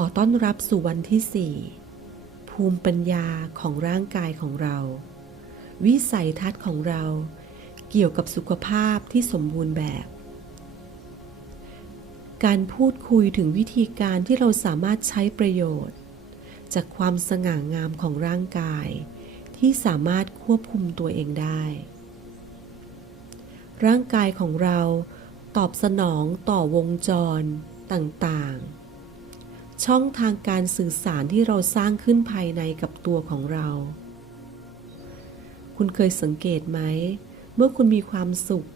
ขอต้อนรับสู่วันที่4ภูมิปัญญาของร่างกายของเรา วิสัยทัศน์ของเรา เกี่ยวกับสุขภาพที่สมบูรณ์แบบ การพูดคุยถึงวิธีการที่เราสามารถใช้ประโยชน์ จากความสง่างามของร่างกาย ที่สามารถควบคุมตัวเองได้ ร่างกายของเราตอบสนองต่อวงจรต่างๆ ช่องทางการสื่อสารที่เราสร้างขึ้นภายในกับตัวของเรา คุณเคยสังเกตไหม เมื่อคุณมีความสุข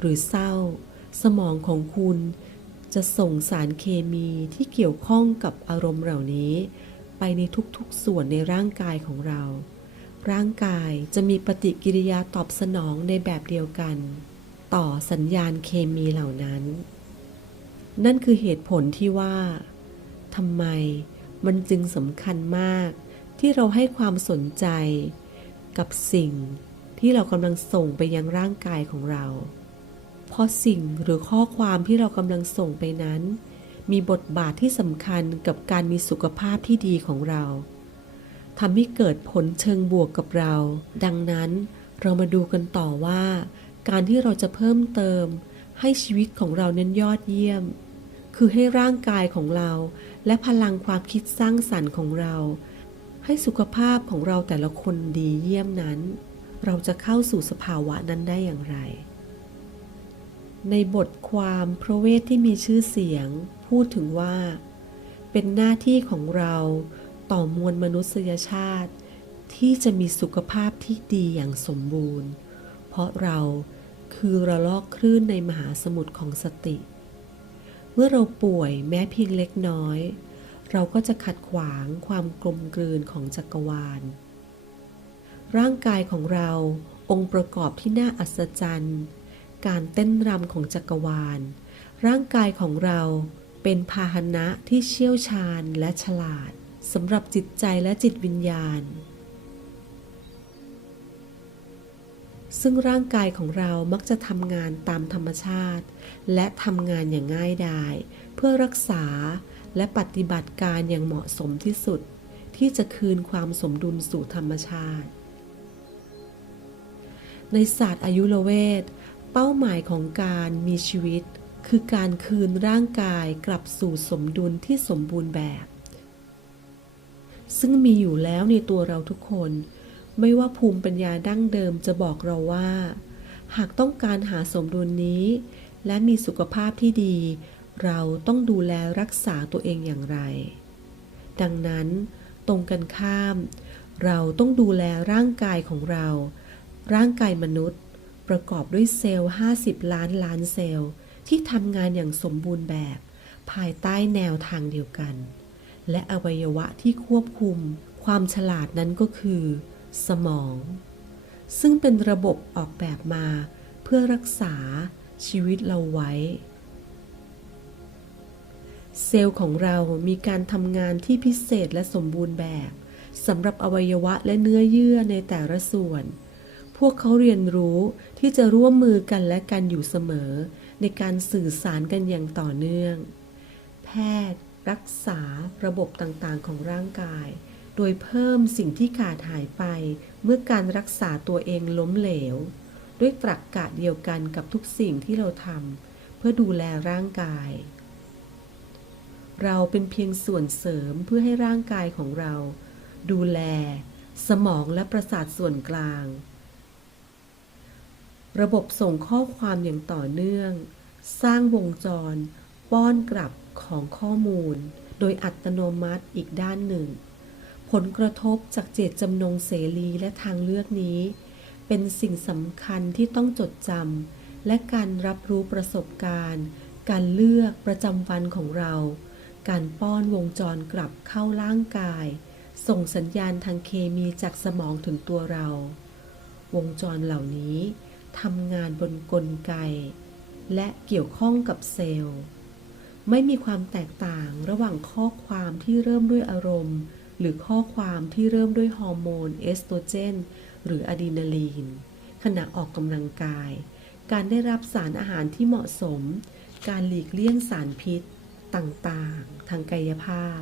หรือเศร้า สมองของคุณจะส่งสารเคมีที่เกี่ยวข้องกับอารมณ์เหล่านี้ ไปในทุกๆส่วนในร่างกายของเรา ร่างกายจะมีปฏิกิริยาตอบสนองในแบบเดียวกัน ต่อสัญญาณเคมีเหล่านั้น นั่นคือเหตุผลที่ว่า ทำไมมันจึงสำคัญมากที่เราให้ความสนใจกับสิ่งที่เรากำลังส่งไปยังร่างกายของเรา เพราะสิ่งหรือข้อความที่เรากำลังส่งไปนั้น มีบทบาทที่สำคัญกับการมีสุขภาพที่ดีของเราทำให้เกิดผลเชิงบวกกับเรา ดังนั้นเรามาดูกันต่อว่า การที่เราจะเพิ่มเติมให้ชีวิตของเราเน้นยอดเยี่ยม คือให้ร่างกายของเรา และพลังความคิดสร้างสรรค์ของเรา ให้สุขภาพของเราแต่ละคนดีเยี่ยมนั้น เราจะเข้าสู่สภาวะนั้นได้อย่างไร ในบทความพระเวทที่มีชื่อเสียง พูดถึงว่า เป็นหน้าที่ของเราต่อมวลมนุษยชาติ ที่จะมีสุขภาพที่ดีอย่างสมบูรณ์ เพราะเราคือระลอกคลื่นในมหาสมุทรของสติ เมื่อเราป่วยแม้เพียงเล็กน้อย เราก็จะขัดขวางความกลมกลืนของจักรวาล ร่างกายของเราองค์ประกอบที่น่าอัศจรรย์ การเต้นรำของจักรวาล ร่างกายของเราเป็นพาหนะที่เชี่ยวชาญและฉลาดสำหรับจิตใจและจิตวิญญาณ ซึ่งร่างกายของเรามักจะทำงานตามธรรมชาติ และทำงานอย่างง่ายดายเพื่อรักษาและปฏิบัติการอย่างเหมาะสมที่สุด ที่จะคืนความสมดุลสู่ธรรมชาติ ในศาสตร์อายุรเวทเป้าหมายของการมีชีวิต คือการคืนร่างกายกลับสู่สมดุลที่สมบูรณ์แบบ ซึ่งมีอยู่แล้วในตัวเราทุกคน ไม่ว่าภูมิปัญญาดั้งเดิมจะบอกเราว่า หากต้องการหาสมดุลนี้ และมีสุขภาพที่ดี เราต้องดูแลรักษาตัวเองอย่างไร ดังนั้น ตรงกันข้าม เราต้องดูแลร่างกายของเรา ร่างกายมนุษย์ ประกอบด้วยเซลล์ 50 ล้านล้านเซลล์ ที่ทำงานอย่างสมบูรณ์แบบ ภายใต้แนวทางเดียวกัน และอวัยวะที่ควบคุม ความฉลาดนั้นก็คือ สมอง ซึ่งเป็นระบบออกแบบมาเพื่อรักษาชีวิตเราไว้ เซลล์ของเรามีการทำงานที่พิเศษและสมบูรณ์แบบสำหรับอวัยวะและเนื้อเยื่อในแต่ละส่วน พวกเขาเรียนรู้ที่จะร่วมมือกันและกันอยู่เสมอ ในการสื่อสารกันอย่างต่อเนื่อง แพทย์ รักษาระบบต่างๆ ของร่างกาย โดยเพิ่มสิ่งที่ขาดหายไปเมื่อการรักษาตัวเองล้มเหลว ด้วยตรรกกะเดียวกันกับทุกสิ่งที่เราทำเพื่อดูแลร่างกาย เราเป็นเพียงส่วนเสริมเพื่อให้ร่างกายของเรา ดูแล สมองและประสาทส่วนกลาง ระบบส่งข้อความอย่างต่อเนื่อง สร้างวงจร ป้อนกลับของข้อมูล โดยอัตโนมัติอีกด้านหนึ่ง ผลกระทบจากเจตจำนงเสรีและทางเลือกนี้ เป็นสิ่งสำคัญที่ต้องจดจำและการรับรู้ประสบการณ์ การเลือกประจำวันของเรา การป้อนวงจรกลับเข้าร่างกาย ส่งสัญญาณทางเคมีจากสมองถึงตัวเรา วงจรเหล่านี้ทำงานบนกลไก และเกี่ยวข้องกับเซลล์ ไม่มีความแตกต่างระหว่างข้อความที่เริ่มด้วยอารมณ์ หรือข้อความที่เริ่มด้วยฮอร์โมนเอสโตรเจน หรืออะดรีนาลีน ขณะออกกำลังกาย การได้รับสารอาหารที่เหมาะสม การหลีกเลี่ยงสารพิษ ต่างๆ ทางกายภาพ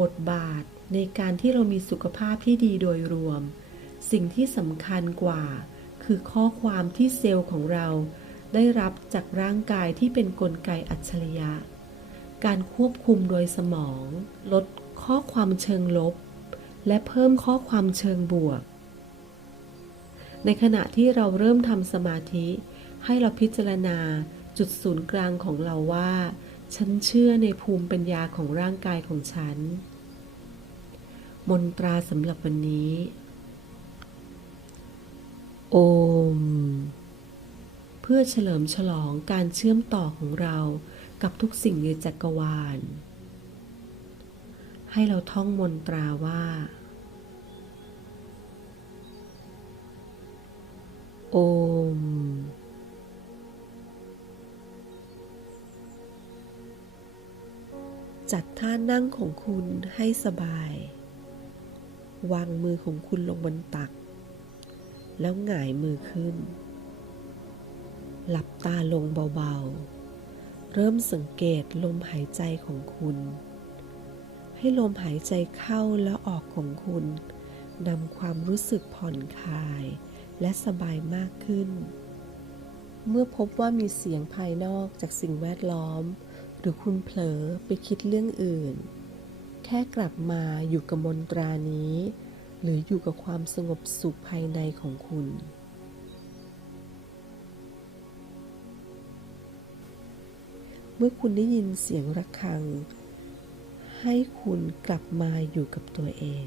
บทบาทในการที่เรามีสุขภาพที่ดีโดยรวม สิ่งที่สำคัญกว่า คือข้อความที่เซลล์ของเรา ได้รับจากร่างกายที่เป็นนกลไกอัจฉริยะ การควบคุมโดยสมอง ลด ข้อความเชิงลบ และเพิ่มข้อความเชิงบวก ในขณะที่เราเริ่มทำสมาธิ ให้เราพิจารณาจุดศูนย์กลางของเราว่า ฉันเชื่อในภูมิปัญญาของร่างกายของฉัน มนตราสำหรับวันนี้ โอม เพื่อเฉลิมฉลองการเชื่อมต่อของเรากับทุกสิ่งในจักรวาล ให้เราท่องมนตราว่า โอม จัดท่านั่งของคุณให้สบาย วางมือของคุณลงบนตัก แล้วหงายมือขึ้น หลับตาลงเบาๆ เริ่มสังเกตลมหายใจของคุณ ให้ลมหายใจเข้าและออกของคุณนำความรู้สึกผ่อนคลาย และสบายมากขึ้น เมื่อพบว่ามีเสียงภายนอกจากสิ่งแวดล้อม หรือคุณเผลอไปคิดเรื่องอื่น แค่กลับมาอยู่กับมนตรานี้ หรืออยู่กับความสงบสุขภายในของคุณเมื่อคุณได้ยินเสียงระฆัง ให้คุณกลับมาอยู่กับตัวเอง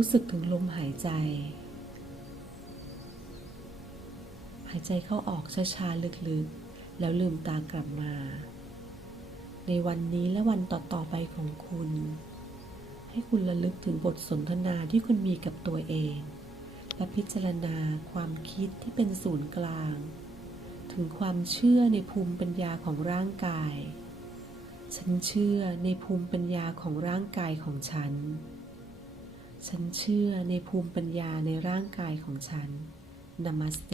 รู้สึกถึงลมหายใจ หายใจเข้าออกช้าๆลึกๆ แล้วลืมตากลับมา ในวันนี้และวันต่อๆไปของคุณ ให้คุณระลึกถึงบทสนทนาที่คุณมีกับตัวเอง และพิจารณาความคิดที่เป็นศูนย์กลาง ถึงความเชื่อในภูมิปัญญาของร่างกาย ฉันเชื่อในภูมิปัญญาของร่างกายของฉัน ฉันเชื่อในภูมิปัญญาในร่างกายของฉันนามาสเต